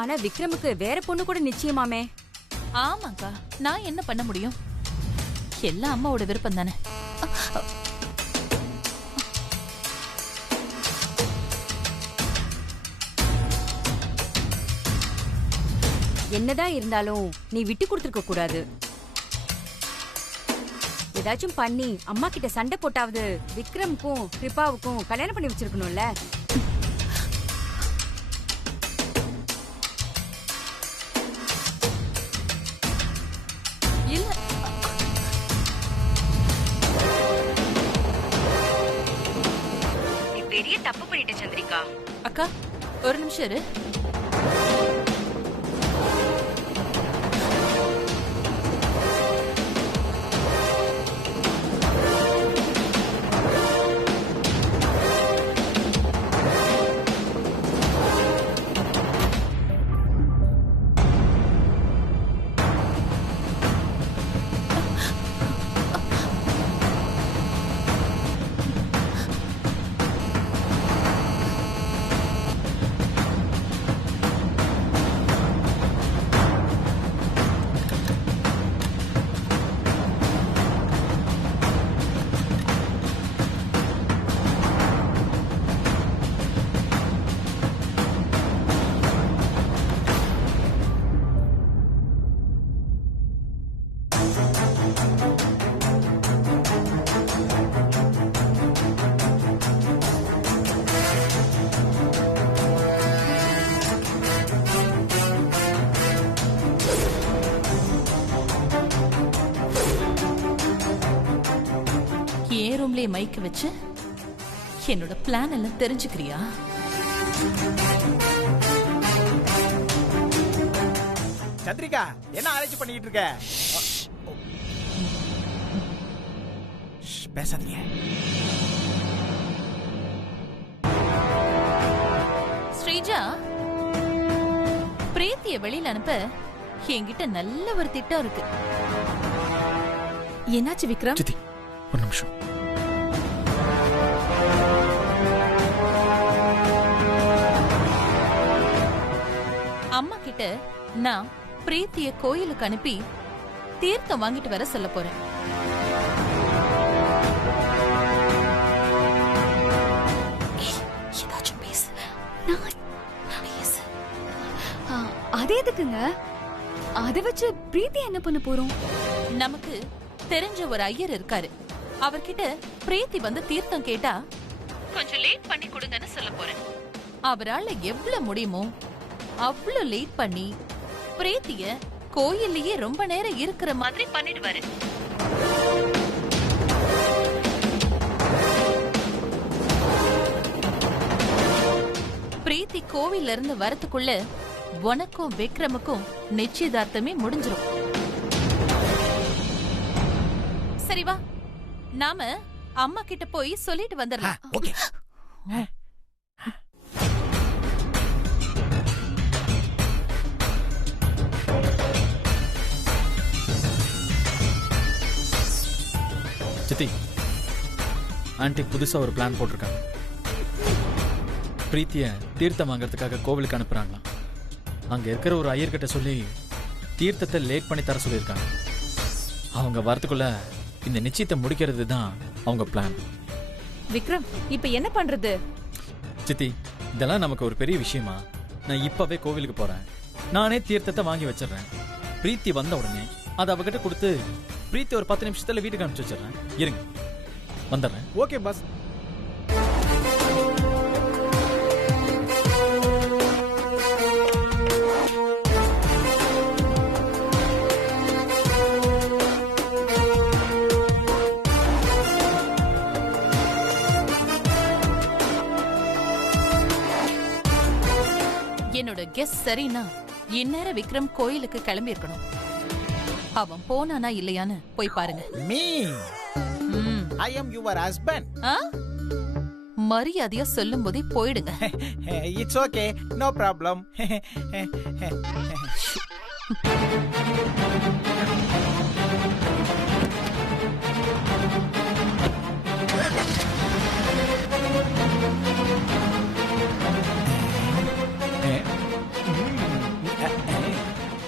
ஆனா விக்ரமுக்கு வேற பொண்ணு கூட நிச்சயமாமே. ஆமாக்கா, நான் என்ன பண்ண முடியும்? எல்லாம் அம்மாவோட விருப்பம் தானே. என்னதான் இருந்தாலும் நீ விட்டு கொடுத்துருக்க கூடாது. ஏதாச்சும் பண்ணி அம்மா கிட்ட சண்டை போட்டாவது விக்ரமுக்கும் கிருபாவுக்கும் கல்யாணம் பண்ணி வச்சிருக்கணும்ல. இல்ல, நீ பெரிய தப்பு பண்ணிட்ட சந்திரிகா. அக்கா ஒரு நிமிஷம் இரு. ஏன் ரூம்லயே மைக்க வச்சு என்னோட பிளான் எல்லாம் தெரிஞ்சுக்கிறியா? சந்திரிகா, என்ன ஆராய்ச்சி பண்ணிட்டு இருக்க? பேசாதீங்க. ஸ்ரீஜா, பிரீத்திய வெளியில அனுப்ப என்கிட்ட நல்ல ஒரு திட்டம் இருக்கு. என்னாச்சு விக்ரம்? சித்தி ஒரு நிமிஷம். அம்மா கிட்ட நான் பிரீத்திய கோயிலுக்கு அனுப்பி தீர்த்தம் வாங்கிட்டு வர சொல்ல போறேன். ஏதாச்சும் பேசு. பேசு. அது எதுக்குங்க? அதை வச்சு பிரீத்தி என்ன பண்ண போறோம்? நமக்கு தெரிஞ்ச ஒரு ஐயர் இருக்காரு. அவர்கிட்ட பிரீத்தி வந்து தீர்த்தம் கேட்டா கொஞ்சம் லேட் பண்ணி கொடுங்கன்னு சொல்ல போறேன். அவரால எவ்வளவு முடியுமோ அவ்வளவு லேட் பண்ணி பிரீத்திய கோயில்லயே ரொம்ப நேரம் இருக்கிற மாதிரி பண்ணிடுவாரு. பிரீத்தி கோவில்ல இருந்து வரதுக்குள்ள உனக்கும் விக்ரமுக்கும் நிச்சயதார்த்தமே முடிஞ்சிரும். சரி வா, நாம அம்மா கிட்ட போய் சொல்லிட்டு வந்துடலாம். ஓகே. சித்தி, ஆன்ட்டி புதுசா ஒரு பிளான் போட்டிருக்காங்க. பிரீத்திய தீர்த்தம் வாங்கறதுக்காக கோவிலுக்கு அனுப்புறாங்களாம். அங்க இருக்கிற ஒரு ஐயர்கிட்ட சொல்லி தீர்த்தத்தை லேட் பண்ணி தர சொல்லியிருக்காங்க. அவங்க வரத்துக்குள்ள இந்த நிச்சயத்தை முடிக்கிறது தான் அவங்க பிளான். விக்ரம், இப்ப என்ன பண்றது? சித்தி, இதெல்லாம் நமக்கு ஒரு பெரிய விஷயமா? நான் இப்பவே கோவிலுக்கு போறேன். நானே தீர்த்தத்தை வாங்கி வச்சிடறேன். பிரீத்தி வந்த உடனே அதை அவகிட்ட கொடுத்து பிரீத்தி ஒரு 10 நிமிஷத்துல வீட்டுக்கு அனுப்பிச்சு வச்சிடறேன். இருங்க, வந்துடுறேன். Okay boss. என்னோட கெஸ் சரினா இந்நேரம் விக்ரம் கோயிலுக்கு கிளம்பி இருக்கணும். அவன் போனானா இல்லையான்னு போய் பாருங்க. Me I am your husband. மரியாதையா சொல்லும் போதே போயிடுங்க. It's okay, no problem.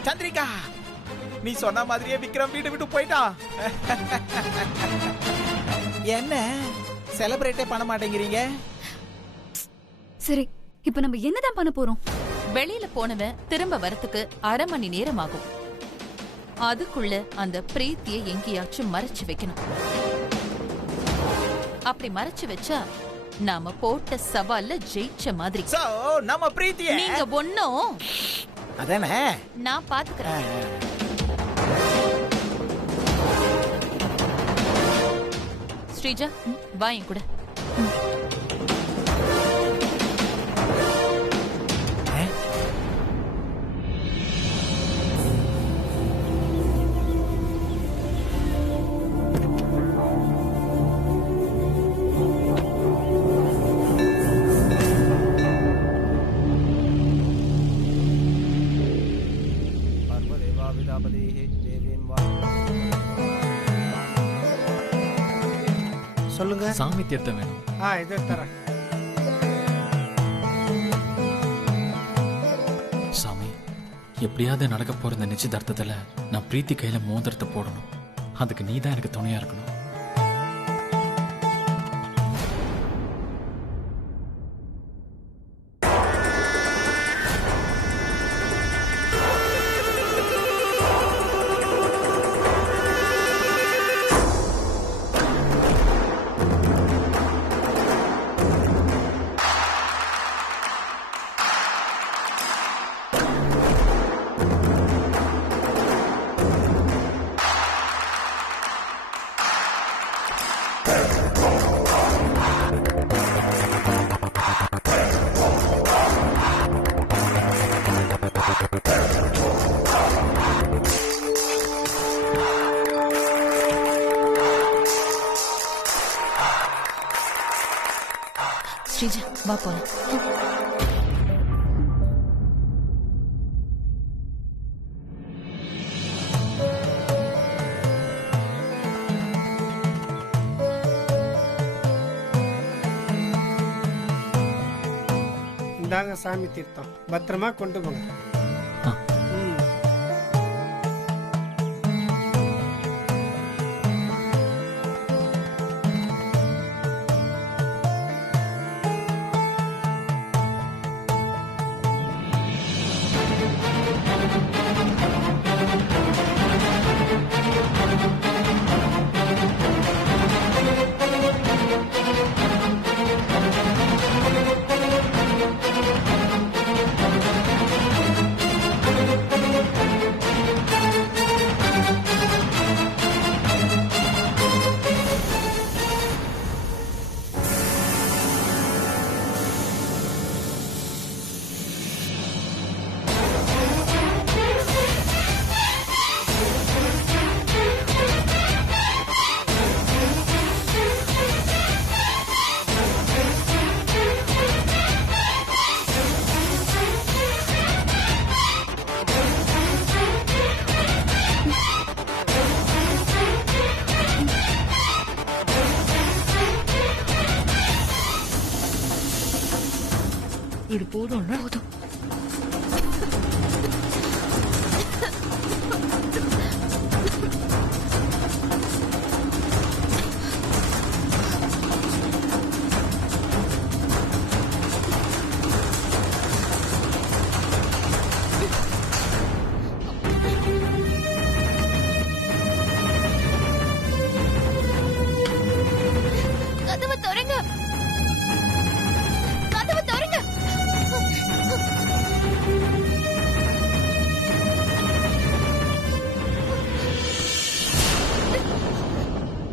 Chandrika, நீ சொன்ன மாதிரியே விக்ரம் வீட்டை விட்டு போயிட்டான். என்ன செலிப்ரேட்டே பண்ண மாட்டேங்கிறீங்க? சரி, இப்ப நம்ம என்னதான் பண்ண போறோம்? வெளியில போனவன் திரும்ப வரத்துக்கு 1/2 மணி நேரம் ஆகும். அதுக்குள்ள அந்த பிரீத்தியை எங்கேயாச்சும் மறைச்சு வைக்கணும். அப்படி மறைச்சு வச்சா நாம போட்ட சவால்ல ஜெயிச்ச மாதிரி. சோ நம்ம பிரீத்தியை நீங்க ஒன்னும் அதானே நான் பாத்துக்கிறேன். ஸ்ரீஜா, வா என் கூட. சொல்லுங்க. சாமி தீர்த்தம் வேணும். இதை தரேன். சாமி, எப்படியாவது நடக்க போற இந்த நிச்சயதார்த்தத்துல நான் பிரீத்தி கையில மோதிரத்தை போடணும். அதுக்கு நீ தான் எனக்கு துணையா இருக்கணும். ஸ்ரீஜா, வா போலாம். இந்தாங்க சாமி தீர்த்தம், பத்திரமா கொண்டு போங்க. இது போதும். கதவை திறங்க, கதவை திறங்க.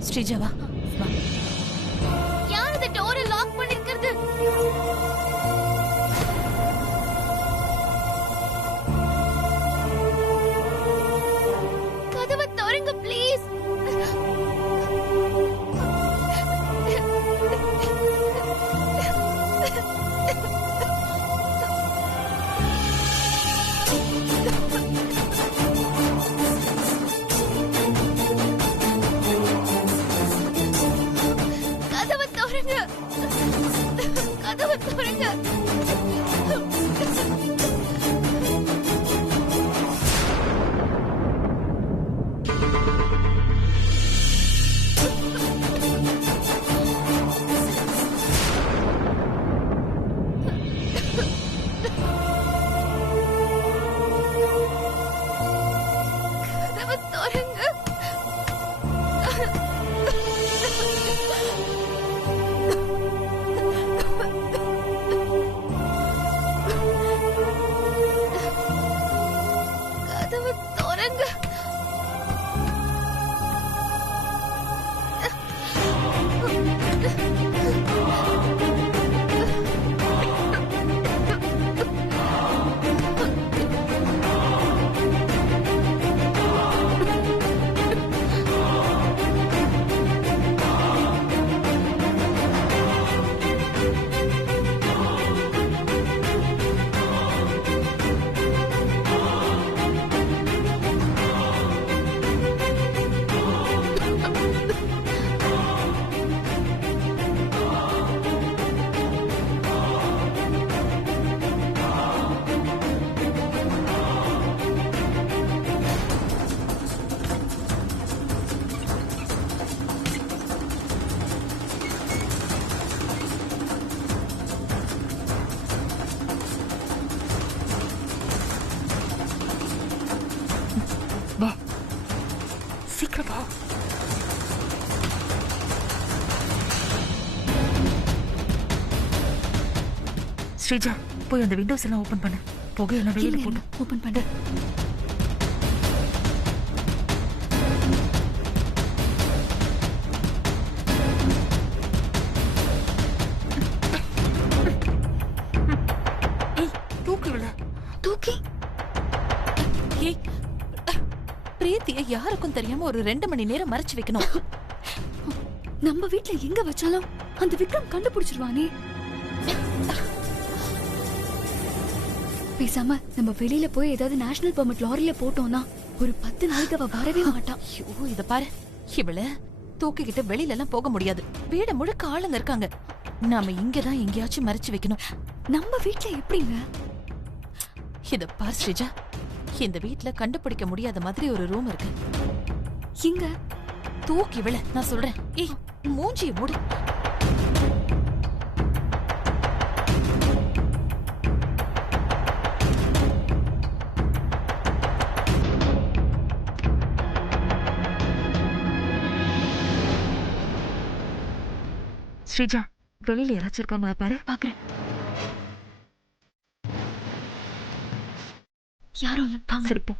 ஸ்ரீஜா, வா. யார் இந்த டோரை லாக் பண்ணிருக்கிறது? கதவை திறங்க ப்ளீஸ். கதவை திறங்க, கதவை திறங்க. சீக்கிரம் வா. ஸ்ரீஜா, போய் அந்த விண்டோஸ் எல்லாம் ஓபன் பண்ணு. புகையெல்லாம் வெளியில போட்டு ஓபன் பண்ணு. தூக்கி விட. தூக்கி ஏய், பிரீத்திய யாருக்கும் தெரியாம ஒரு 2 மணி நேரம் மறைச்சு வைக்கணும். நம்ம வீட்ல எங்க வச்சாலும் அந்த விக்ரம் கண்டுபிடிச்சிருவானே. பேசாம நம்ம வெளியில போய் ஏதாவது நேஷனல் பெர்மிட் லாரியில போட்டோம்னா ஒரு 10 நாளைக்கு அவ வரவே மாட்டான். ஐயோ, இத பாரு, இவள தூக்கிக்கிட்டு வெளியில எல்லாம் போக முடியாது. வீடு முழுக்க ஆளுங்க இருக்காங்க. நாம இங்கதான் எங்கேயாச்சும் மறைச்சு வைக்கணும். நம்ம வீட்ல எப்படிங்க? இத பாரு ஸ்ரீஜா, இந்த வீட்ல கண்டுபிடிக்க முடியாத மாதிரி ஒரு ரூம் இருக்கு. எங்க? தூக்கி விழ, நான் சொல்றேன். ஏய், மூஞ்சிய மூடு. ஸ்ரீஜா, வெளியில யாராச்சும் இருக்காங்க பாரு. பாக்குறேன். யாரும் இல்ல. வாங்க. சரி போ.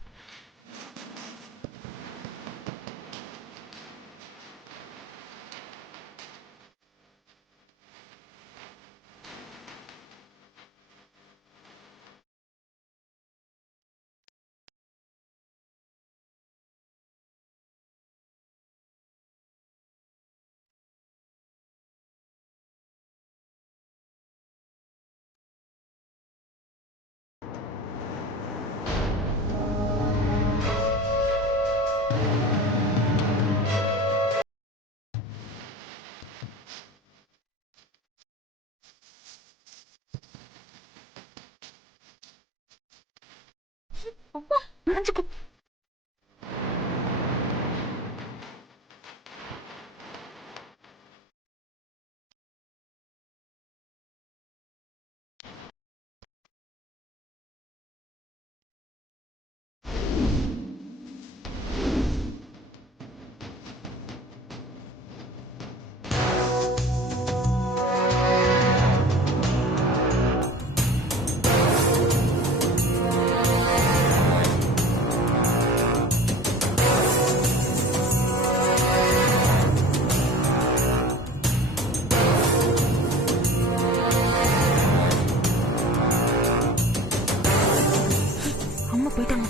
அம்மா போயிட்டாங்க.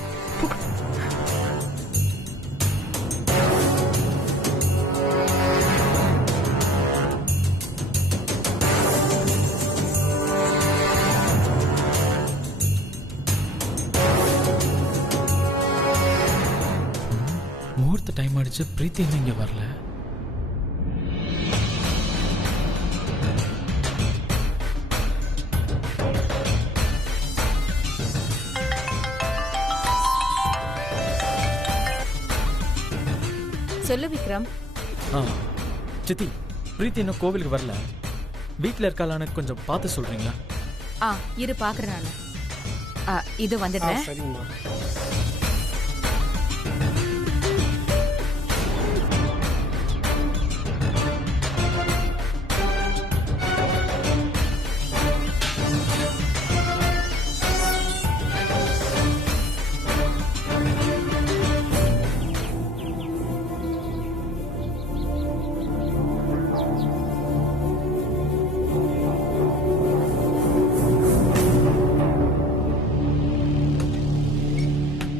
முகூர்த்த டைம் ஆயிடுச்சு, பிரீத்தி இன்னும் இங்க வரல. சொல்லு விக்ரம். சித்தி, பிரீத்தி இன்னும் கோவிலுக்கு வரல. வீட்டுல இருக்காளான்னு கொஞ்சம் பார்த்து சொல்றீங்களா? இரு பாக்குறேன் நானு. இது வந்துடுறேன். சரிங்கம்மா.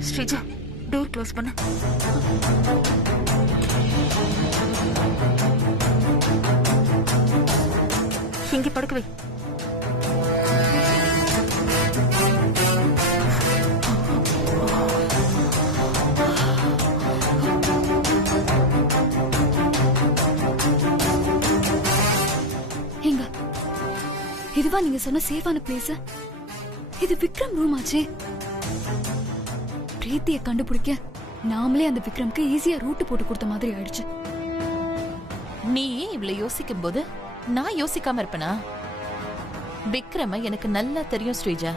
ஸ்ரீஜா, டோர் க்ளோஸ் பண்ணு. இங்க படுக்க வை. எங்க? இதுவா நீங்க சொன்ன சேஃபான பிளேஸ்? இது விக்ரம் ரூம் ஆச்சே. பிரீத்தியை கண்டுபிடிக்க நாமளே அந்த விக்ரம்க்கு ஈஸியா ரூட் போட்டு கொடுத்த மாதிரி ஆயிடுச்சு. நீ ஏன் இவ்வளவு யோசிக்கும் போது நான் யோசிக்காம இருப்பனா? விக்ரம எனக்கு நல்லா தெரியும் ஸ்ரீஜா.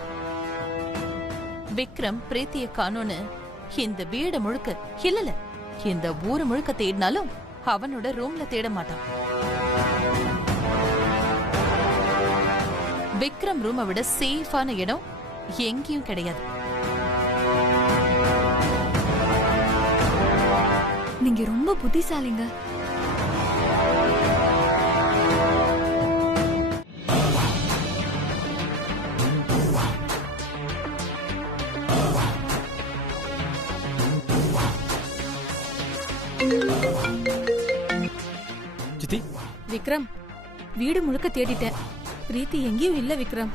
விக்ரம் பிரீத்திய காணோன்னு இந்த வீடு முழுக்க இல்ல இந்த ஊரு முழுக்க தேடினாலும் அவனோட ரூம்ல தேட மாட்டான். விக்ரம் ரூமை விட சேஃபான இடம் எங்கேயும் கிடையாது. நீங்க ரொம்ப புத்திசாலிங்க. சித்தி, விக்ரம், வீடு முழுக்க தேடிட்டேன். பிரீத்தி எங்கேயும் இல்ல விக்ரம்.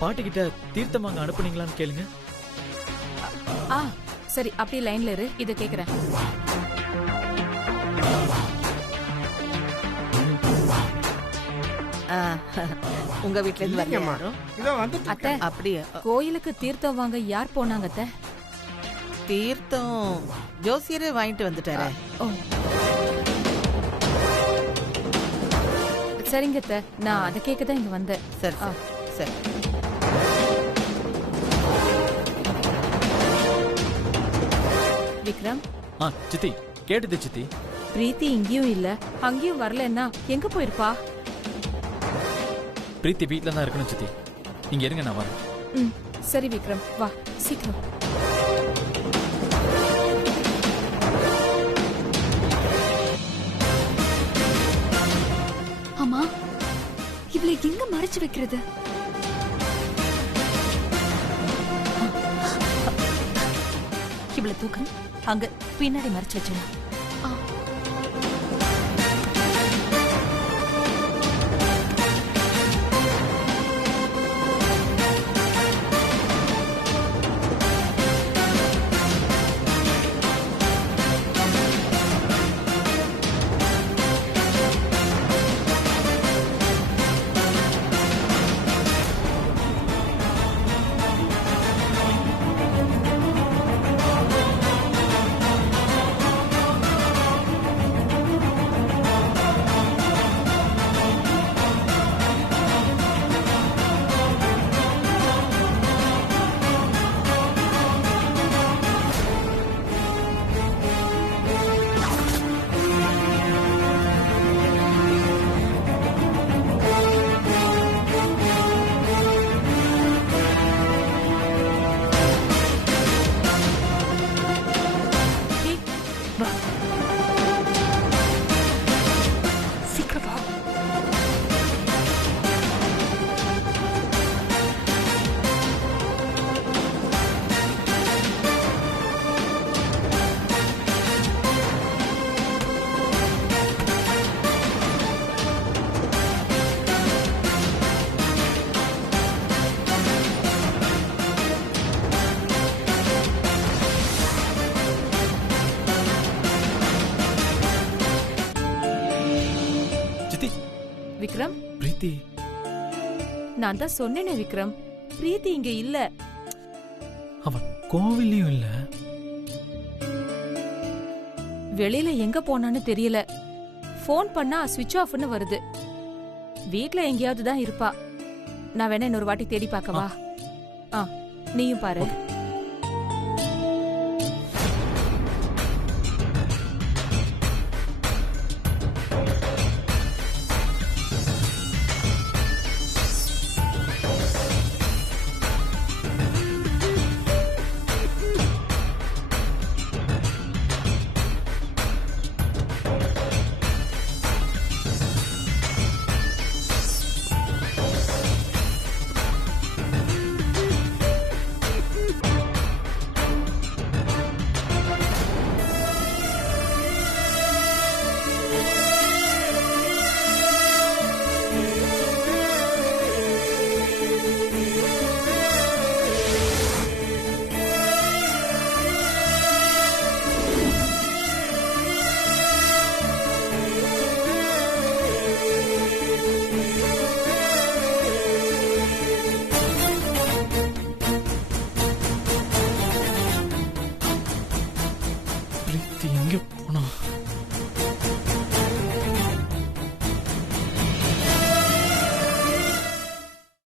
பாட்டி கிட்ட தீர்த்தம் அங்க அனுப்புனீங்களான்னு கேளுங்க. சரி, அப்படியே லைன்ல இரு, இத கேக்குறேன். உங்க வீட்ல இருந்து இல்லைங்கம்மா. வரலையா? இதோ வந்துட்டு அத்தை, அப்படியே கோயிலுக்கு தீர்த்தம் வாங்க யார் போனாங்க அத்தை? தீர்த்தம் ஜோசியரே வாங்கிட்டு வந்துட்டாரே. ஓ, சரிங்க அத்தை, நான் அதை கேட்க தான் இங்க வந்தேன். சரி சரி. விக்ரம், சித்தி கேட்டுது சித்தி. பிரீத்தி இங்கேயும் இல்ல, அங்கேயும் வரலன்னா எங்க போயிருப்பா? பிரீத்தி வீட்ல தான் இருக்கணும் சித்தி. நீங்க இருங்க, நான் வரேன். ம், சரி விக்ரம், வா சீக்கிரம். ஆமா, இவளை எங்க மறைச்சு வைக்கிறது? இவ்வளவு தூக்கம் அங்க பின்னாடி மறைச்சு வச்சிடலாம். விக்ரம், பிரீத்தி, நான் தான் சொன்னேனே விக்ரம், பிரீத்தி இங்க இல்ல. அவன் கோவிலையும் இல்ல. வெளியில எங்க போனான்னு தெரியல. போன் பண்ணா ஸ்விட்ச் ஆஃப்னு வருது. வீட்ல எங்கேயாவது தான் இருப்பா. நான் வேணா இன்னொரு வாட்டி தேடி பார்க்கவா? நீயும் பாரு. பிரீத்தி எங்க போனா?